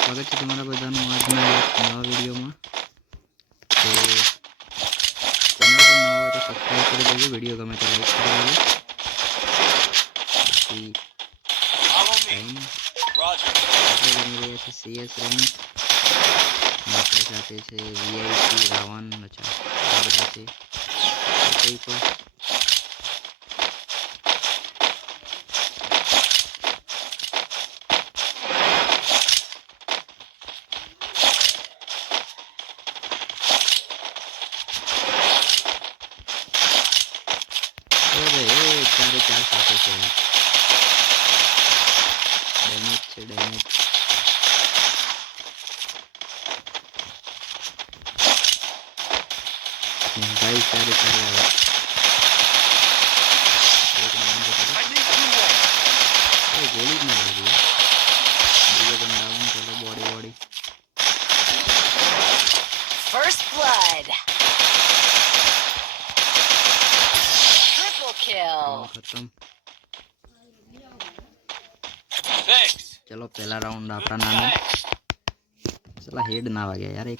સ્વાગત છે તમારા બધાનું આજના એક નવા વિડીયોમાં તો ચેનલ પર નવા હોય તો સબસ્ક્રાઈબ કરી દેજો વિડીયો ગમે તો લાઈક કરી દેજો પછી Follow me. Time Roger. આપણે રમી રહ્યા છે સીએસ રેન્જ આપણી સાથે છે વીઆઈપી રાવણ અચ્છા આ બધા છે તો mencari-cari lawan. Chalo, pehla round apna na na. Chalo, head na lagaya, yar ek.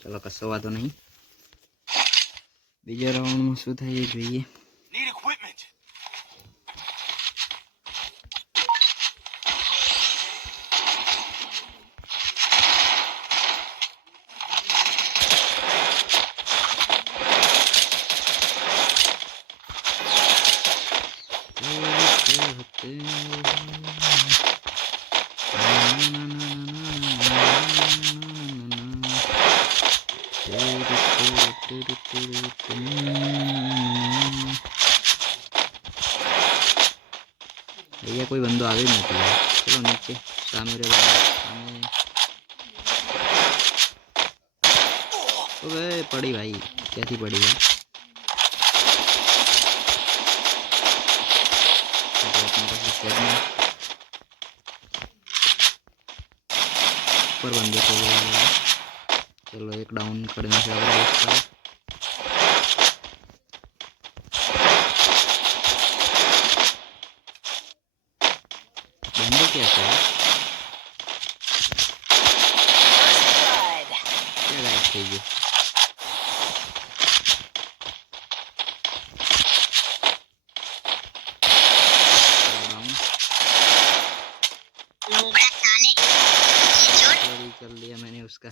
Chalo, kaso wa to nahi. બીજા રાઉન્ડમાં શું થાય જોઈએ भैया, कोई बंदो आगे नहीं निकला चलो नीचे। सामने सामने पड़ी भाई। कैसी पड़ी है? ऊपर बंदे चलो, एक डाउन करने से बंदे क्या लाइट चाहिए कर लिया मैंने उसका।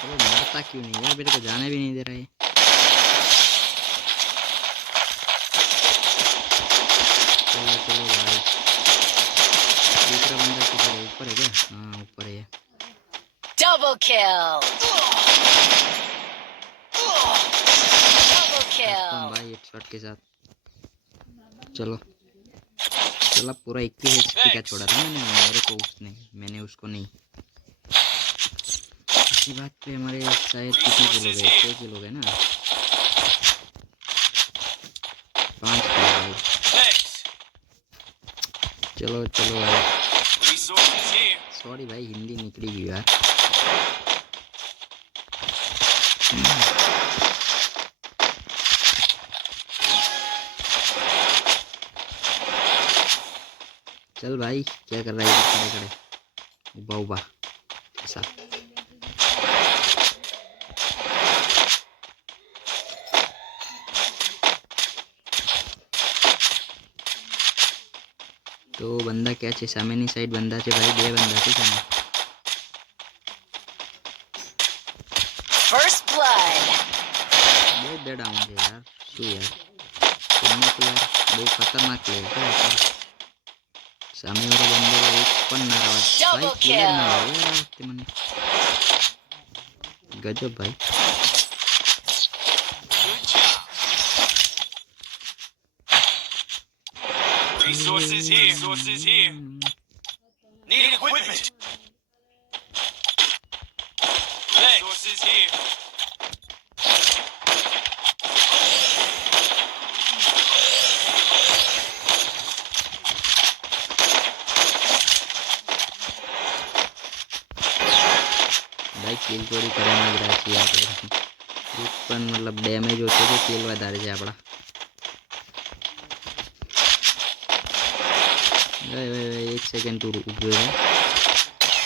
अरे मरता क्यों नहीं? यार मेरे को जाने भी नहीं दे रहा है Double kill. Double kill. भाई हेडशॉट के साथ। चलो। चला पूरा इक्कीस एचपी का छोड़ा था मैंने। मेरे को उसने मैंने उसको नहीं। इसी बात पे हमारे शायद कितने किलो गए? छः किलो गए ना? पाँच किलो भाई चलो चलो भाई. सॉरी भाई, हिंदी निकली हुई यार। चल भाई, क्या कर रहा है? खड़े खड़े। उबा उबा ऐसा તો બંદા ક્યાં છે સામેની સાઈડ બંદા છે ભાઈ બે બંદા છે સામે First blood. બે બે ડાઉન છે યાર શું યાર તમને તો યાર બહુ ખતરનાક પ્લેયર છે યાર. સામેવાળો બંદો એક પણ ના રવા ભાઈ Double clear ના kill. આવે યાર આ વખતે મને ગજબ ભાઈ Resources here. Resources here. Need equipment. Thanks. Resources here. ભાઈ કિલ ચોરી કરીને જ રહ્યા છીએ આપણે એક પણ મતલબ ડેમેજ ઓછો છે કિલ વધારે છે આપણા એ, એ, એ, એક સેકન્ડ તું ઊભો રહે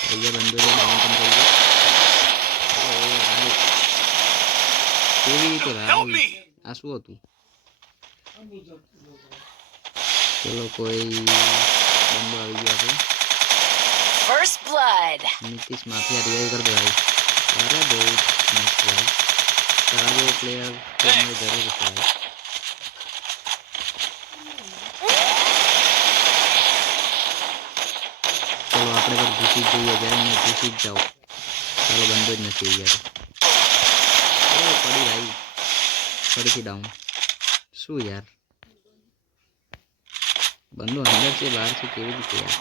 થઈ ગયા બંદો છે ડાઉન પણ થઈ ગયો અરે, એ, ભાઈ. કેવી રીતે Help ભાઈ me! આ શું હતું ચલો કોઈ બંદો આવી ગયો છે First blood. Nitish mafia revive કરી દો ભાઈ અરે બહુ મસ્ત ભાઈ તારા જેવો પ્લેયર જરૂર છે આપણે પર ઘૂસી જ જઈએ જઈને ઘૂસી જ જાઓ. ચાલો બંધો જ નથી યાર. પડી ભાઈ. ફરીથી ડાઉન શું યાર? બંધો અંદર છે બહાર છે કેવી રીતે યાર?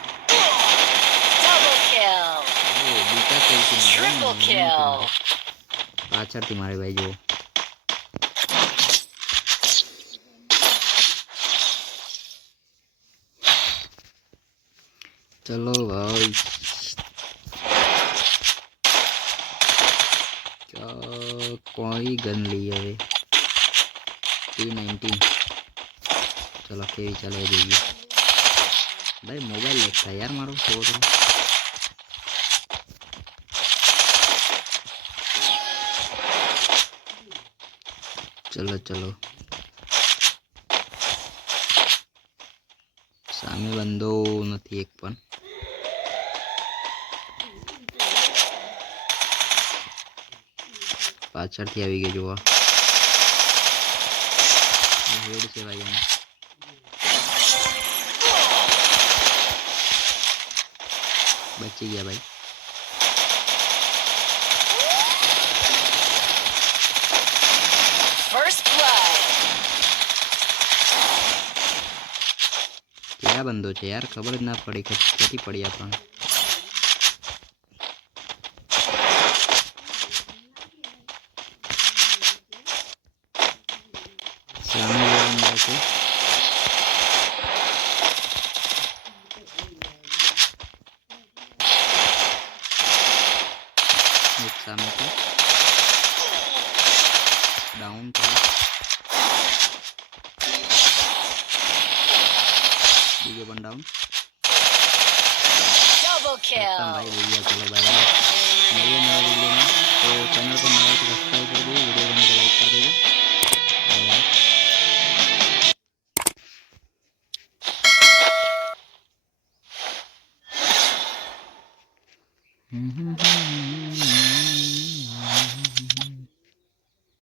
બીજા. પાછળથી મારે ભાઈ જુઓ. ચલો ભાઈ કોઈ ગન લઈએ હવે ટી નાઇન્ટીન ચલો કેવી ચાલે દઈએ ભાઈ મોબાઈલ લેક થાય યાર મારો થોડો ચલો ચલો સામે બંધો નથી એક પણ પાછળથી આવી ગયો જોવા હેડ છે ભાઈ એને બચી ગયા ભાઈ First blood. ક્યાં બંધો છે યાર ખબર જ ના પડી કે ક્યાંથી પડી આપણને দেখছি